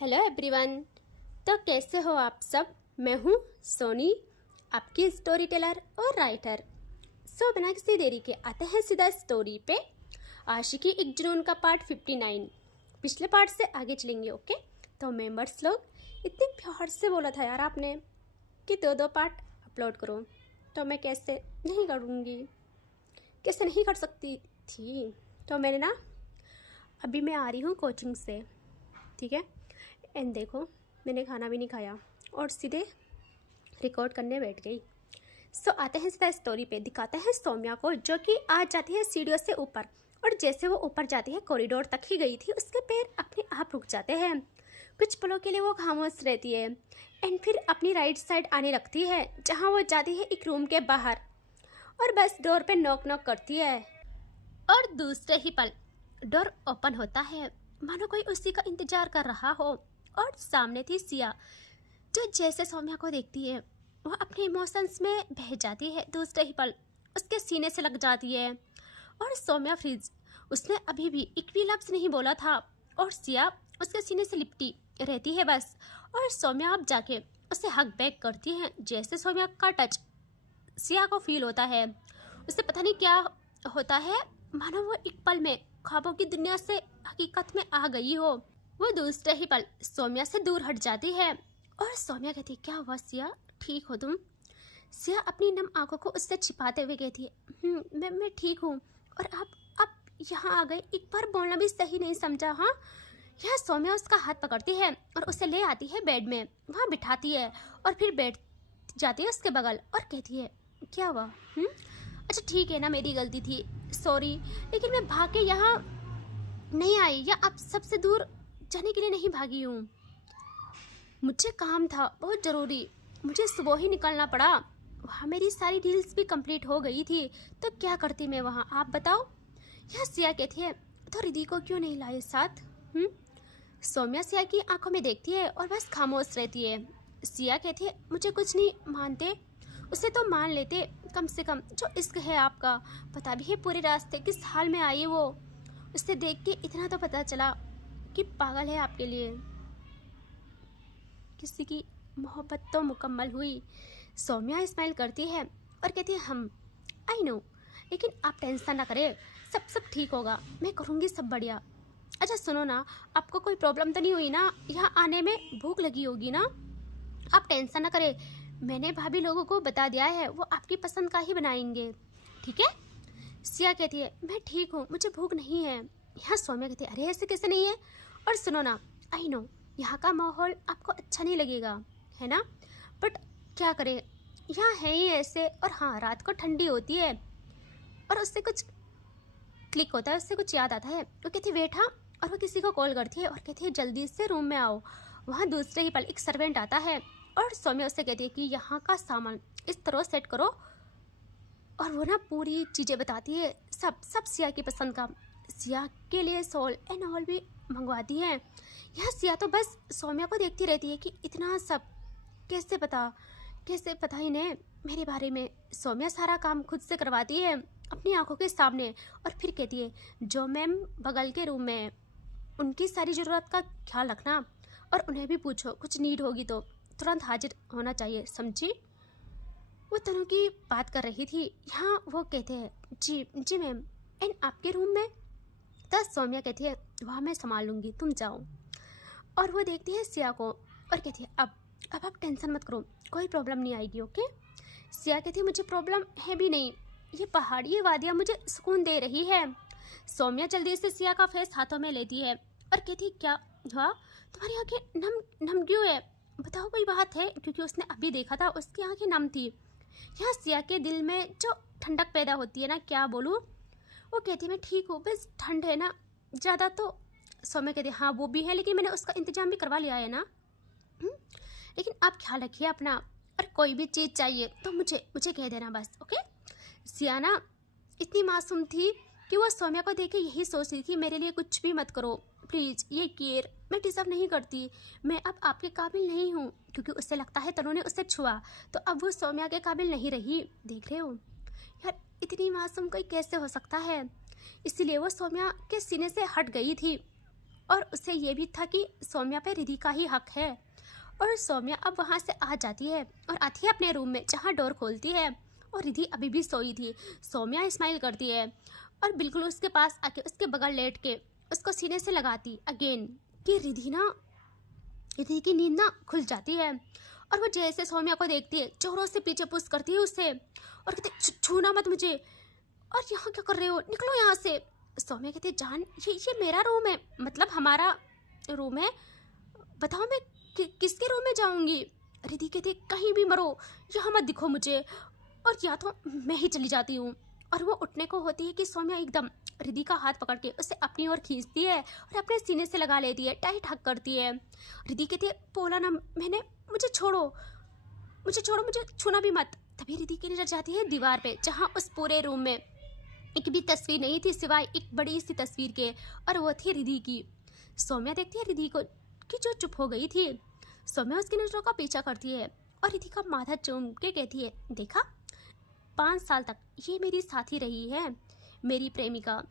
Hello everyone. तो कैसे हो आप सब। मैं हूँ सोनी, आपकी स्टोरी टेलर और राइटर। बिना किसी देरी के आते हैं सीधा स्टोरी पे। आशिकी एक जुनून का पार्ट 59। पिछले पार्ट से आगे चलेंगे। ओके, तो मेंबर्स लोग इतने प्यार से बोला था यार आपने कि दो पार्ट अपलोड करो, तो मैं कैसे नहीं करूँगी, कैसे नहीं कर सकती थी। तो मैंने ना अभी मैं आ रही हूँ कोचिंग से, ठीक है। एंड देखो, मैंने खाना भी नहीं खाया और सीधे रिकॉर्ड करने बैठ गई। आते हैं सीधा स्टोरी पे। दिखाते हैं सौम्या को, जो कि आज जाती है सीढ़ियों से ऊपर, और जैसे वो ऊपर जाती है कॉरिडोर तक ही गई थी, उसके पैर अपने आप रुक जाते हैं। कुछ पलों के लिए वो खामोश रहती है एंड फिर अपनी राइट साइड आने लगती है, जहाँ वो जाती है एक रूम के बाहर, और बस डोर पे नॉक नॉक करती है। और दूसरे ही पल डोर ओपन होता है, मानो कोई उसी का इंतजार कर रहा हो। और सामने थी सिया, जो जैसे सौम्या को देखती है वो अपने इमोशंस में बह जाती है। दूसरे ही पल उसके सीने से लग जाती है और सौम्या फ्रीज। उसने अभी भी एक भी लफ्ज नहीं बोला था और सिया उसके सीने से लिपटी रहती है बस। और सौम्या अब जाके उसे हक बैक करती है। जैसे सौम्या का टच सिया को फील होता है, उसे पता नहीं क्या होता है, मानो वो एक पल में ख्वाबों की दुनिया से हकीकत में आ गई हो। वो दूसरे ही पल सौम्या से दूर हट जाती है और सौम्या कहती है, क्या हुआ सिया, ठीक हो तुम। सिया अपनी नम आंखों को उससे छिपाते हुए कहती है, मैं ठीक हूँ। और आप यहाँ आ गए, एक बार बोलना भी सही नहीं समझा। हाँ, यह सौम्या उसका हाथ पकड़ती है और उसे ले आती है बेड में, वहाँ बिठाती है और फिर बैठ जाती है उसके बगल और कहती है, क्या हुआ। अच्छा ठीक है ना, मेरी गलती थी, सॉरी, लेकिन मैं भाग के यहाँ नहीं आई या आप सबसे दूर जाने के लिए नहीं भागी हूँ। मुझे काम था बहुत ज़रूरी, मुझे सुबह ही निकलना पड़ा। वहाँ मेरी सारी डील्स भी कंप्लीट हो गई थी, तो क्या करती मैं वहाँ, आप बताओ। यह सिया कहती है, तो रिद्धि को क्यों नहीं लाए साथ। सौम्या सिया की आंखों में देखती है और बस खामोश रहती है। सिया कहती है, मुझे कुछ नहीं मानते, उसे तो मान लेते कम से कम, जो इश्क है आपका। पता भी है पूरे रास्ते किस हाल में आई है वो, उसे देख के इतना तो पता चला कि पागल है आपके लिए। किसी की मोहब्बत तो मुकम्मल हुई। सौम्या स्माइल करती है और कहती है, हम आई नो, लेकिन आप टेंशन ना करें, सब ठीक होगा, मैं करूँगी सब बढ़िया। अच्छा सुनो ना, आपको कोई प्रॉब्लम तो नहीं हुई ना, यहाँ आने में भूख लगी होगी ना। आप टेंशन ना करें, मैंने भाभी लोगों को बता दिया है, वो आपकी पसंद का ही बनाएंगे, ठीक है। सिया कहती है, मैं ठीक हूँ, मुझे भूख नहीं है। यहाँ सौम्या कहती है, अरे ऐसे कैसे नहीं है। और सुनो ना, आई नो यहाँ का माहौल आपको अच्छा नहीं लगेगा, है ना, बट क्या करें, यहाँ है ही ऐसे। और हाँ, रात को ठंडी होती है और उससे कुछ क्लिक होता है, उससे कुछ याद आता है। वो कहती है, वेट, हाँ। और वो किसी को कॉल करती है और कहती है, जल्दी से रूम में आओ। वहाँ दूसरे ही पल एक सर्वेंट आता है और सौम्या उससे कहती है कि यहाँ का सामान इस तरह सेट करो। और वो ना पूरी चीज़ें बताती है, सब सिया की पसंद का। सिया के लिए सॉल एंड ऑल भी मंगवाती है। यह सिया तो बस सौम्या को देखती रहती है कि इतना सब कैसे पता इन्हें मेरे बारे में। सौम्या सारा काम खुद से करवाती है अपनी आंखों के सामने और फिर कहती है, जो मैम बगल के रूम में है, उनकी सारी ज़रूरत का ख्याल रखना और उन्हें भी पूछो, कुछ नीड होगी तो तुरंत हाजिर होना चाहिए, समझी। वो तनु की बात कर रही थी। यहाँ वो कहते हैं, जी मैम। एंड आपके रूम में, तो सौम्या कहती है, वहाँ मैं संभाल लूँगी, तुम जाओ। और वो देखती है सिया को और कहती है, अब आप टेंशन मत करो, कोई प्रॉब्लम नहीं आएगी, ओके। सिया कहती है, मुझे प्रॉब्लम है भी नहीं, ये पहाड़ी, ये वादियाँ मुझे सुकून दे रही है। सौम्या जल्दी से सिया का फेस हाथों में लेती है और कहती है, क्या हुआ, तुम्हारी आंखें नम क्यों है, बताओ कोई बात है। क्योंकि उसने अभी देखा था उसकी आंखें नम थी। यहाँ सिया के दिल में जो ठंडक पैदा होती है ना, क्या बोलूँ। वो कहती है, मैं ठीक हूँ, बस ठंड है ना ज़्यादा। तो सौम्या कहती है, हाँ वो भी है, लेकिन मैंने उसका इंतजाम भी करवा लिया है ना। लेकिन आप ख्याल रखिए अपना, और कोई भी चीज़ चाहिए तो मुझे कह देना बस, ओके। सिया ना इतनी मासूम थी कि वो सौम्या को देख के यही सोच रही थी, मेरे लिए कुछ भी मत करो प्लीज़, ये केयर मैं डिज़र्व नहीं करती, मैं अब आपके काबिल नहीं हूँ। क्योंकि उससे लगता है तनु ने उसे छुआ, तो अब वो सौम्या के काबिल नहीं रही। देख रहे हो यार, इतनी मासूम कोई कैसे हो सकता है। इसीलिए वो सौम्या के सीने से हट गई थी और उसे ये भी था कि सौम्या पे रिधि का ही हक है। और सौम्या अब वहाँ से आ जाती है और आती है अपने रूम में, जहाँ डोर खोलती है और रिधि अभी भी सोई थी। सौम्या स्माइल करती है और बिल्कुल उसके पास आके उसके बगल लेट के उसको सीने से लगाती अगेन कि रिधि की नींद ना खुल जाती है। और वो जैसे सौम्या को देखती है जोरों से पीछे पुश करती है उससे और कहती छूना मत मुझे, और यहाँ क्या कर रहे हो, निकलो यहाँ से। सौम्या कहती जान ये मेरा रूम है, मतलब हमारा रूम है, बताओ मैं किसके रूम में जाऊंगी। रिधि कहती कहीं भी मरो, यहाँ मत दिखो मुझे, और या तो मैं ही चली जाती हूँ। और वो उठने को होती है कि सौम्या एकदम रिधि का हाथ पकड़ के उसे अपनी ओर खींचती है और अपने सीने से लगा लेती है, टाइट हक करती है। रिधि कहती है बोला ना मैंने, मुझे छोड़ो, मुझे छूना भी मत। तभी रिधि की नजर जाती है दीवार पे, जहाँ उस पूरे रूम में एक भी तस्वीर नहीं थी सिवाय एक बड़ी सी तस्वीर के, और वो थी रिधि की। सौम्या देखती है रिधि को कि जो चुप हो गई थी। सौम्या उसकी नजरों का पीछा करती है और रिधि का माथा चूम के कहती है देखा 5 साल तक ये मेरी साथी रही है, मेरी प्रेमिका।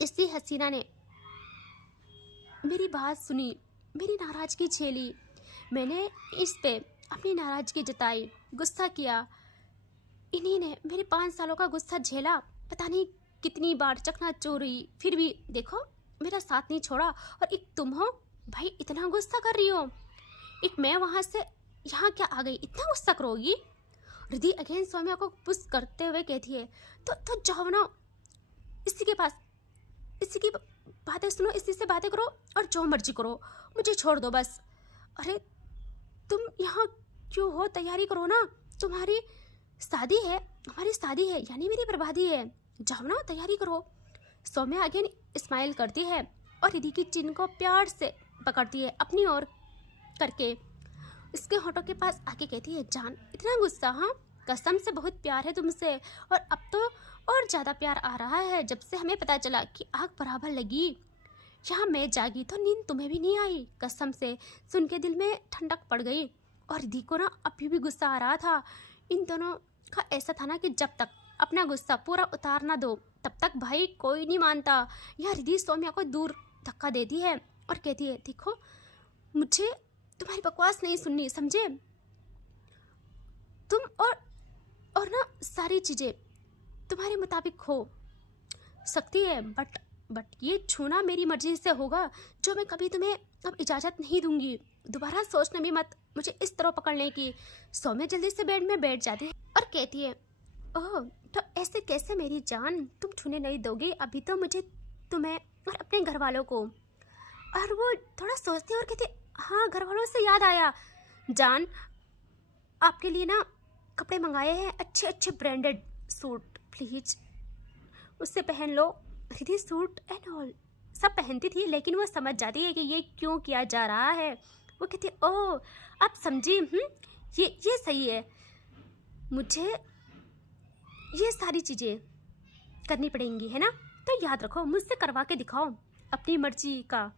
इसी हसीना ने मेरी बात सुनी, मेरी नाराजगी झेली, मैंने इस पे अपनी नाराजगी जताई, गुस्सा किया, इन्हीं ने मेरे 5 सालों का गुस्सा झेला, पता नहीं कितनी बार चकनाचूर हुई, फिर भी देखो मेरा साथ नहीं छोड़ा। और एक तुम हो भाई, इतना गुस्सा कर रही हो, एक मैं वहां से यहाँ क्या आ गई, इतना गुस्सा करोगी। रिधि अगेन सौम्या को पुश करते हुए कहती है तो जाओ ना इसी के पास, इसी की बातें सुनो, इसी से बातें करो और जो मर्जी करो, मुझे छोड़ दो बस। अरे तुम यहाँ क्यों हो, तैयारी करो ना, तुम्हारी शादी है, हमारी शादी है यानी मेरी बर्बादी है, जाओ ना तैयारी करो। सौम्या अगेन स्माइल करती है और रिधि की चिन को प्यार से पकड़ती है अपनी ओर करके, इसके होठों के पास आके कहती है जान इतना गुस्सा, हाँ कसम से बहुत प्यार है तुमसे, और अब तो और ज़्यादा प्यार आ रहा है जब से हमें पता चला कि आग बराबर लगी। यहाँ मैं जागी तो नींद तुम्हें भी नहीं आई, कसम से सुन के दिल में ठंडक पड़ गई। और रिधि को ना अभी भी गुस्सा आ रहा था। इन दोनों का ऐसा था ना कि जब तक अपना गुस्सा पूरा उतार ना दो तब तक भाई कोई नहीं मानता। यहाँ रिधि सौम्या को दूर धक्का देती है और कहती है देखो मुझे तुम्हारी बकवास नहीं सुननी, समझे, तुम और ना सारी चीज़ें तुम्हारे मुताबिक हो सकती है, बट ये छूना मेरी मर्जी से होगा, जो मैं कभी तुम्हें अब इजाज़त नहीं दूंगी, दोबारा सोचना भी मत मुझे इस तरह पकड़ने की। सौम्या जल्दी से बेड में बैठ जाती है और कहती है ओह तो ऐसे कैसे मेरी जान, तुम छूने नहीं दोगे अभी तो मुझे, तुम्हें और अपने घर वालों को। और वो थोड़ा सोचती है और कहती हाँ घर वालों से याद आया, जान आपके लिए ना कपड़े मंगाए हैं, अच्छे अच्छे ब्रांडेड सूट, प्लीज उससे पहन लो। रिधि सूट एंड ऑल सब पहनती थी, लेकिन वो समझ जाती है कि ये क्यों किया जा रहा है। वो कहती ओह आप समझी, ये सही है, मुझे ये सारी चीज़ें करनी पड़ेंगी है ना, तो याद रखो मुझसे करवा के दिखाओ अपनी मर्जी का,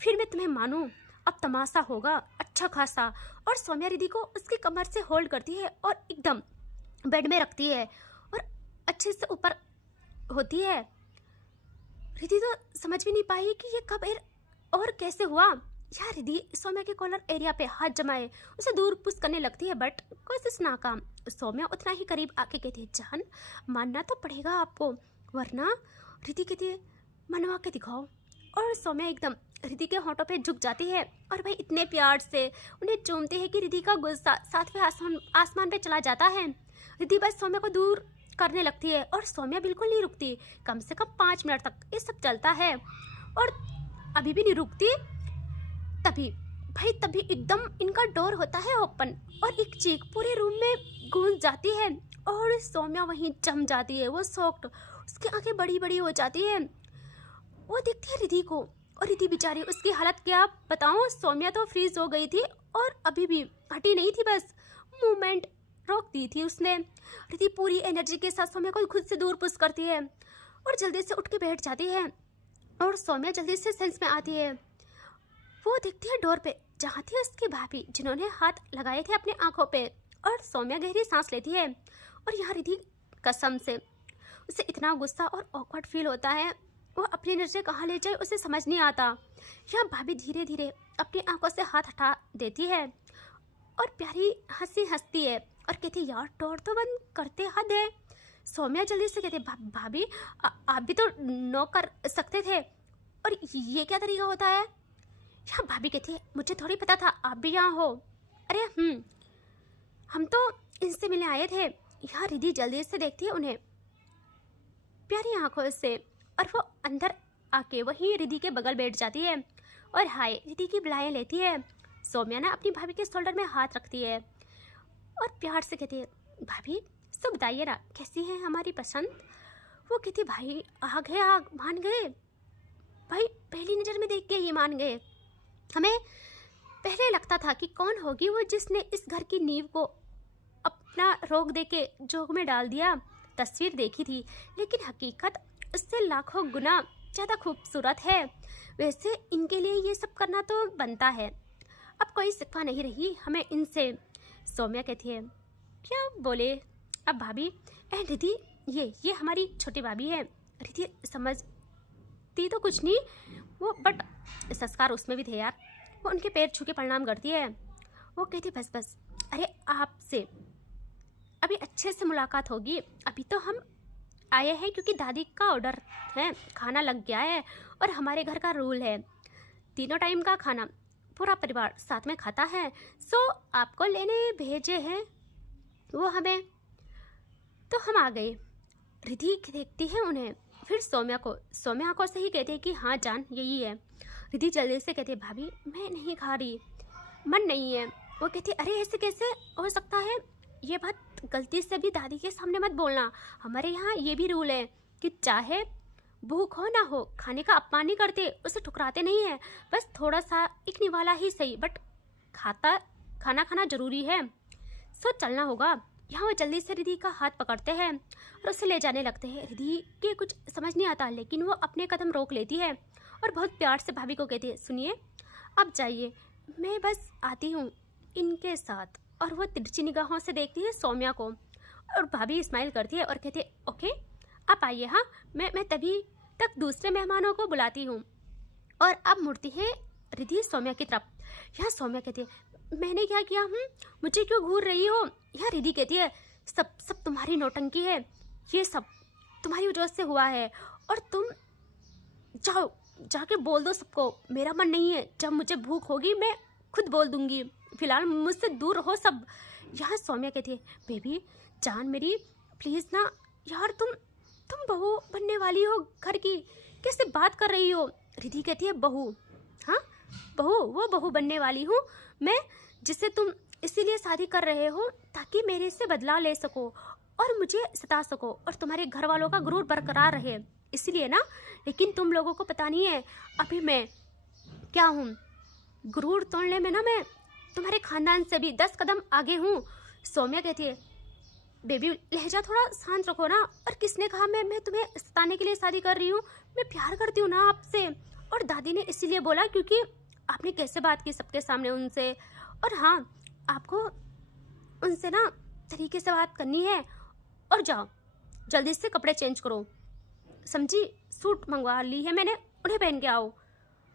फिर मैं तुम्हें मानूं, अब तमाशा होगा अच्छा खासा। और सौम्या रिधि को उसकी कमर से होल्ड करती है और एकदम बेड में रखती है और अच्छे से ऊपर होती है। रिधि तो समझ भी नहीं पाई कि ये कब और कैसे हुआ। यार रिधि सौम्या के कॉलर एरिया पे हाथ जमाए उसे दूर पुश करने लगती है, बट कोशिश नाकाम। सौम्या उतना ही करीब आके कहती है जान मानना तो पड़ेगा आपको, वरना रिधि कहती है मनवा के दिखाओ। और सौम्या एकदम रिधि के होठों पे झुक जाती है और भाई इतने प्यार से उन्हें चूमती है कि रिधि का गुस्सा सातवें आसमान पे चला जाता है। रिधि बस सौम्या को दूर करने लगती है और सौम्या बिल्कुल नहीं रुकती, कम से कम 5 मिनट तक ये सब चलता है और अभी भी नहीं रुकती। तभी एकदम इनका डोर होता है ओपन और एक चीख पूरे रूम में गूंज जाती है और सौम्या वहीं जम जाती है, वो शॉक्ड, उसकी आंखें बड़ी बड़ी हो जाती है। वो देखती है रिधि को और रिधि बेचारी उसकी हालत क्या बताऊं, सौम्या तो फ्रीज हो गई थी और अभी भी हटी नहीं थी, बस मूवमेंट रोक दी थी उसने। रिधि पूरी एनर्जी के साथ सौम्या को खुद से दूर पुश करती है और जल्दी से उठ के बैठ जाती है और सौम्या जल्दी से सेंस में आती है। वो देखती है डोर पे जहाँ थी उसकी भाभी जिन्होंने हाथ लगाए थे अपने आंखों पे, और सौम्या गहरी सांस लेती है। और यहाँ रिधि कसम से उसे इतना गुस्सा और ऑकवर्ड फील होता है वो अपनी नजरें कहाँ ले जाए उसे समझ नहीं आता। यहाँ भाभी धीरे धीरे अपनी आंखों से हाथ हटा देती है और प्यारी हंसी हंसती है और कहती यार डोर तो बंद करते, हद है। सौम्या जल्दी से कहते भाभी आप भी तो नो कर सकते थे, और ये क्या तरीका होता है। यहाँ भाभी कहती है मुझे थोड़ी पता था आप भी यहाँ हो। अरे हम तो इनसे मिलने आए थे। यहाँ रिद्धि जल्दी से देखती है उन्हें प्यारी आंखों से, और वो अंदर आके वहीं रिद्धि के बगल बैठ जाती है और हाय रिद्धि की बुलाएं लेती है। सौम्या ना अपनी भाभी के शोल्डर में हाथ रखती है और प्यार से कहती है भाभी सब बताइए ना कैसी है हमारी पसंद। वो कहती भाई आ गए, आग मान गए भाई, पहली नज़र में देख के ही मान गए। हमें पहले लगता था कि कौन होगी वो जिसने इस घर की नींव को अपना रोक दे के जोग में डाल दिया। तस्वीर देखी थी लेकिन हकीकत उससे लाखों गुना ज़्यादा खूबसूरत है। वैसे इनके लिए ये सब करना तो बनता है, अब कोई शिकवा नहीं रही हमें इनसे। सौम्या कहती है क्या बोले अब भाभी। रिद्धि ये हमारी छोटी भाभी है। रिद्धि समझती तो कुछ नहीं वो, बट संस्कार उसमें भी थे यार। वो उनके पैर छू के प्रणाम करती है। वो कहती बस अरे आपसे अभी अच्छे से मुलाकात होगी, अभी तो हम आए हैं क्योंकि दादी का ऑर्डर है, खाना लग गया है और हमारे घर का रूल है 3 टाइम का खाना पूरा परिवार साथ में खाता है। सो आपको लेने भेजे हैं वो हमें, तो हम आ गए। रिद्धि देखती है उन्हें, फिर सौम्या को से ही कहती है कि हाँ जान यही है। रिद्धि जल्दी से कहती है भाभी मैं नहीं खा रही, मन नहीं है। वो कहती अरे ऐसे कैसे हो सकता है, ये बात गलती से भी दादी के सामने मत बोलना। हमारे यहाँ ये भी रूल है कि चाहे भूख हो ना हो खाने का अपमान नहीं करते, उसे ठुकराते नहीं है। बस थोड़ा सा एक निवाला ही सही, बट खाना खाना जरूरी है। सो चलना होगा। यहाँ वो जल्दी से रिद्धि का हाथ पकड़ते हैं और उसे ले जाने लगते हैं। रिद्धि के कुछ समझ नहीं आता लेकिन वो अपने कदम रोक लेती है और बहुत प्यार से भाभी को कहती है सुनिए अब जाइए, मैं बस आती हूँ इनके साथ। और वो तिरछी निगाहों से देखती है सौम्या को और भाभी स्माइल करती है और कहती है ओके आप आइए, हाँ मैं तभी तक दूसरे मेहमानों को बुलाती हूँ। और अब मुड़ती है रिद्धि सौम्या की तरफ। यहाँ सौम्या कहती है मैंने क्या किया, मुझे क्यों घूर रही हो। यहाँ रिद्धि कहती है सब तुम्हारी नौटंकी है, ये सब तुम्हारी वजह से हुआ है और तुम जाओ जाके बोल दो सबको मेरा मन नहीं है, जब मुझे भूख होगी मैं खुद बोल दूंगी, फिलहाल मुझसे दूर हो सब। यहाँ सौम्या कहती है बेबी जान मेरी प्लीज़ ना यार, तुम बहू बनने वाली हो घर की, कैसे बात कर रही हो। रिद्धि कहती है बहू, हाँ बहू, वो बहू बनने वाली हूँ मैं जिससे तुम इसीलिए शादी कर रहे हो ताकि मेरे से बदला ले सको और मुझे सता सको और तुम्हारे घर वालों का गुरूर बरकरार रहे, इसलिए ना। लेकिन तुम लोगों को पता नहीं है अभी मैं क्या हूँ, गुरूर तोड़ने में ना मैं तुम्हारे खानदान से भी 10 कदम आगे हूँ। सौम्या कहती है बेबी लहजा थोड़ा शांत रखो ना, और किसने कहा मैं तुम्हें सताने के लिए शादी कर रही हूँ, मैं प्यार करती हूँ ना आपसे। और दादी ने इसीलिए बोला क्योंकि आपने कैसे बात की सबके सामने उनसे, और हाँ आपको उनसे ना तरीके से बात करनी है। और जाओ जल्दी से कपड़े चेंज करो, समझी, सूट मंगवा ली है मैंने, उन्हें पहन के आओ।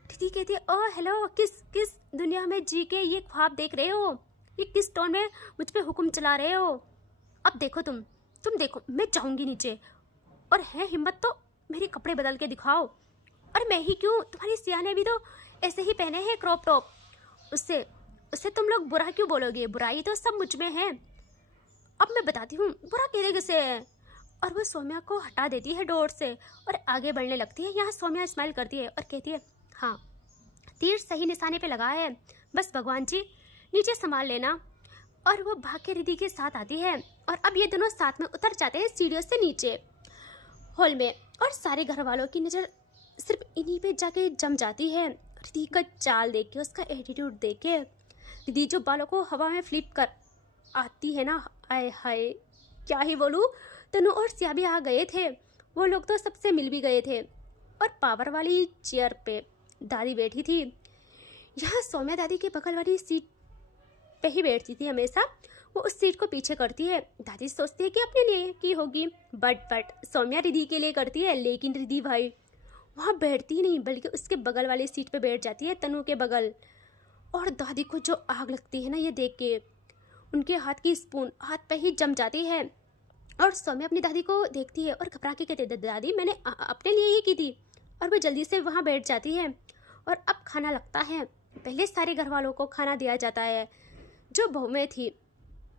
दीदी कहती है ओह हेलो, किस दुनिया में जी के ये ख्वाब देख रहे हो, ये किस टोन में मुझ पे हुक्म चला रहे हो। अब देखो तुम देखो मैं जाऊंगी नीचे, और है हिम्मत तो मेरे कपड़े बदल के दिखाओ। और मैं ही क्यों, तुम्हारी सिया ने भी तो ऐसे ही पहने हैं क्रॉप टॉप, उससे तुम लोग बुरा क्यों बोलोगे, बुराई तो सब मुझ में है। अब मैं बताती हूँ बुरा कहने किसे है। और वो सौम्या को हटा देती है डोर से और आगे बढ़ने लगती है। यहाँ सौम्या स्माइल करती है और कहती है हाँ तीर सही निशाने पे लगा है, बस भगवान जी नीचे संभाल लेना। और वो भाग के रिद्धि के साथ आती है और अब ये दोनों साथ में उतर जाते हैं सीढ़ियों से नीचे हॉल में, और सारे घर वालों की नज़र सिर्फ इन्हीं पे जाके जम जाती है। रिद्धि का चाल देख के, उसका एटीट्यूड देख के, रिद्धि जो बालों को हवा में फ्लिप कर आती है ना, आए हाय क्या ही बोलूँ। तनु और सिया भी आ गए थे, वो लोग तो सबसे मिल भी गए थे। और पावर वाली चेयर पे दादी बैठी थी। यहाँ सौम्या दादी के बगल वाली सीट पे ही बैठती थी हमेशा, वो उस सीट को पीछे करती है। दादी सोचती है कि अपने लिए की होगी, बट सौम्या रिद्धि के लिए करती है। लेकिन रिद्धि भाई वहाँ बैठती ही नहीं बल्कि उसके बगल वाली सीट पे बैठ जाती है, तनु के बगल। और दादी को जो आग लगती है ना ये देख के, उनके हाथ की स्पून हाथ पे ही जम जाती है। और सौम्या अपनी दादी को देखती है और घबरा के कहती है, दादी मैंने अपने लिए ही की थी। और वो जल्दी से वहाँ बैठ जाती है। और अब खाना लगता है। पहले सारे घर वालों को खाना दिया जाता है। जो बहुएं थी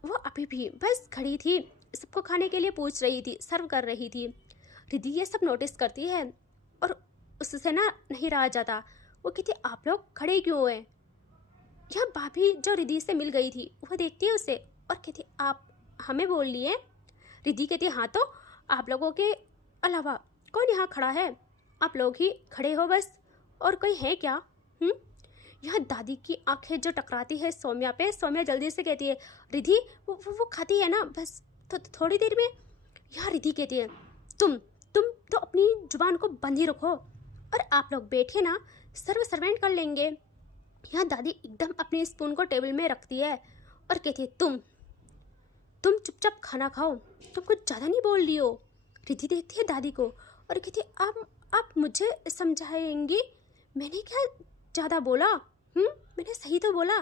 वो अभी भी बस खड़ी थी, सबको खाने के लिए पूछ रही थी, सर्व कर रही थी। रिद्धि ये सब नोटिस करती है और उससे ना नहीं रहा जाता। वो कहती आप लोग खड़े क्यों हैं? यह भाभी जो रिद्धि से मिल गई थी वो देखती है उसे और कहती आप हमें बोल लिए? रिद्धि कहती हाँ तो आप लोगों के अलावा कौन यहाँ खड़ा है? आप लोग ही खड़े हो बस, और कोई है क्या? यहाँ दादी की आंखें जो टकराती है सौम्या पे। सौम्या जल्दी से कहती है रिद्धि वो खाती है ना बस तो थोड़ी देर में। यहाँ रिद्धि कहती है तुम तो अपनी जुबान को बंद ही रखो और आप लोग बैठिए ना, सर्वेंट कर लेंगे। यहाँ दादी एकदम अपनी स्पून को टेबल में रखती है और कहती है तुम चुपचाप खाना खाओ, तुम कुछ ज़्यादा नहीं बोल रही हो। रिद्धि देखती है दादी को और कहती है आप मुझे समझाएंगी? मैंने क्या ज़्यादा बोला? मैंने सही तो बोला।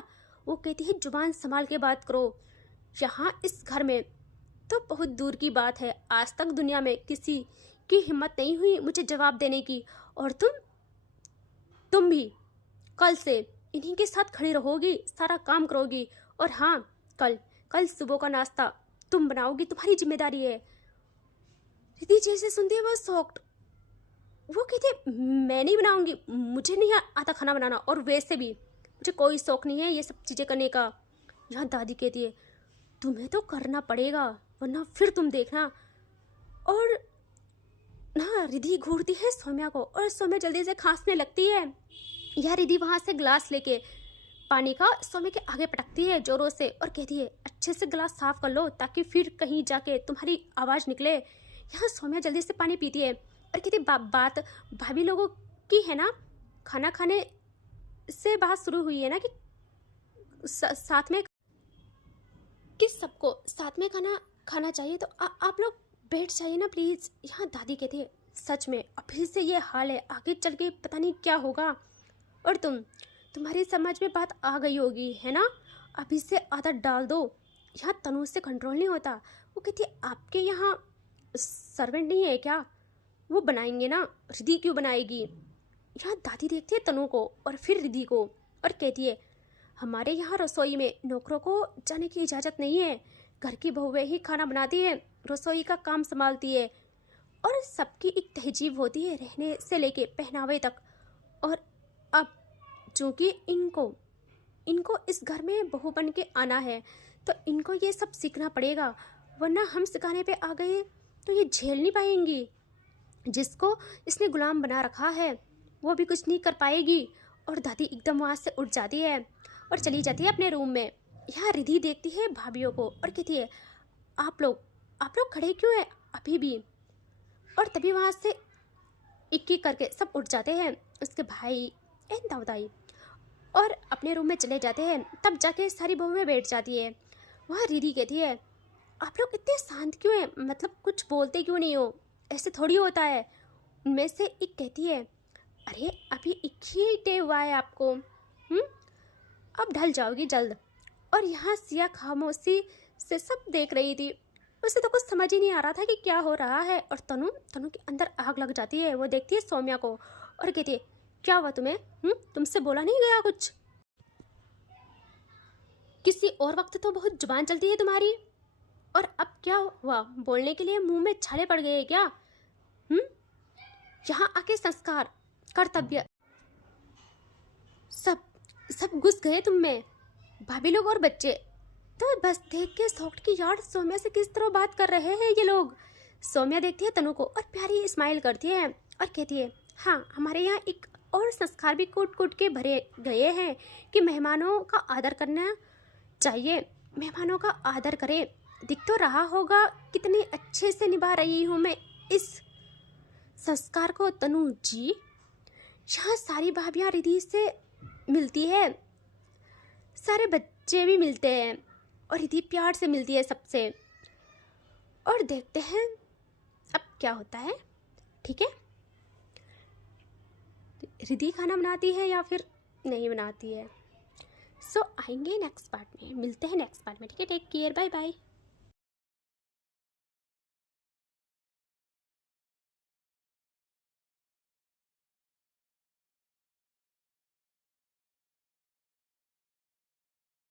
वो कहती है जुबान संभाल के बात करो। यहाँ इस घर में तो बहुत दूर की बात है, आज तक दुनिया में किसी की हिम्मत नहीं हुई मुझे जवाब देने की। और तुम भी कल से इन्हीं के साथ खड़ी रहोगी, सारा काम करोगी। और हाँ कल सुबह का नाश्ता तुम बनाओगी, तुम्हारी जिम्मेदारी है। रिद्धि जैसे सुनती है वो शॉक्ड। वो कहती है मैं नहीं बनाऊंगी, मुझे नहीं आता खाना बनाना, और वैसे भी मुझे कोई शौक नहीं है ये सब चीज़ें करने का। यहाँ दादी कहती है तुम्हें तो करना पड़ेगा वरना फिर तुम देखना। और ना रिद्धि घूरती है सौम्या को और सौम्या जल्दी से खांसने लगती है। यह रिद्धि वहाँ से ग्लास लेके पानी का सौम्या के आगे पटकती है जोरों से और कहती है अच्छे से ग्लास साफ कर लो ताकि फिर कहीं जाके तुम्हारी आवाज़ निकले। यहाँ सौम्या जल्दी से पानी पीती है और कहती बात भाभी लोगों की है ना, खाना खाने से बात शुरू हुई है ना कि साथ में कि सबको साथ में खाना चाहिए, तो आप लोग बैठ जाइए ना प्लीज़। यहाँ दादी कहती है सच में अभी से ये हाल है, आगे चल के पता नहीं क्या होगा। और तुम्हारी समझ में बात आ गई होगी है ना, अभी से आदत डाल दो। यहाँ तनु से कंट्रोल नहीं होता। वो कहती है आपके यहाँ सर्वेंट नहीं है क्या? वो बनाएंगे ना, रिद्धि क्यों बनाएगी? यहाँ दादी देखती है तनु को और फिर रिद्धि को और कहती है हमारे यहाँ रसोई में नौकरों को जाने की इजाज़त नहीं है, घर की बहुएं ही खाना बनाती है, रसोई का काम संभालती है और सबकी एक तहजीब होती है रहने से लेके पहनावे तक। और अब चूँकि इनको इस घर में बहू बन के आना है तो इनको ये सब सीखना पड़ेगा, वरना हम सिखाने पे आ गए तो ये झेल नहीं पाएंगी। जिसको इसने गुलाम बना रखा है वो भी कुछ नहीं कर पाएगी। और दादी एकदम वहाँ से उठ जाती है और चली जाती है अपने रूम में। यहाँ रिद्धि देखती है भाभीियों को और कहती है आप लोग खड़े क्यों हैं अभी भी? और तभी वहाँ से एक करके सब उठ जाते हैं, उसके भाई एंड दाऊदाई, और अपने रूम में चले जाते हैं। तब जाके सारी बहुएं बैठ जाती है। वहाँ रिद्धि कहती है आप लोग इतने शांत क्यों हैं, मतलब कुछ बोलते क्यों नहीं हो, ऐसे थोड़ी होता है। उनमें से एक कहती है अरे अभी एक ही डे हुआ है आपको, अब ढल जाओगी जल्द। और यहाँ सिया खामोशी से सब देख रही थी, उसे तो कुछ समझ ही नहीं आ रहा था कि क्या हो रहा है। और तनु के अंदर आग लग जाती है। वो देखती है सौम्या को और कहती है क्या हुआ तुम्हें? तुमसे बोला नहीं गया कुछ? किसी और वक्त तो बहुत जुबान चलती है तुम्हारी, और अब क्या हुआ? बोलने के लिए मुंह में छाले पड़ गए क्या? यहाँ आके संस्कार कर्तव्य सब घुस गए तुम में। भाभी लोग और बच्चे तो बस देख के शॉक्ड की यार सौम्या से किस तरह बात कर रहे हैं ये लोग। सौम्या देखती है तनु को और प्यारी स्माइल करती है और कहती है हाँ हमारे यहाँ एक और संस्कार भी कूट के भरे गए हैं कि मेहमानों का आदर करना चाहिए, मेहमानों का आदर करें। दिख तो रहा होगा कितने अच्छे से निभा रही हूँ मैं इस संस्कार को तनु जी। यहाँ सारी भाभियाँ रिद्धि से मिलती है, सारे बच्चे भी मिलते हैं और रिद्धि प्यार से मिलती है सबसे। और देखते हैं अब क्या होता है, ठीक है। रिद्धि खाना बनाती है या फिर नहीं बनाती है। सो आएंगे नेक्स्ट पार्ट में, मिलते हैं नेक्स्ट पार्ट में, ठीक है। Take care, bye bye.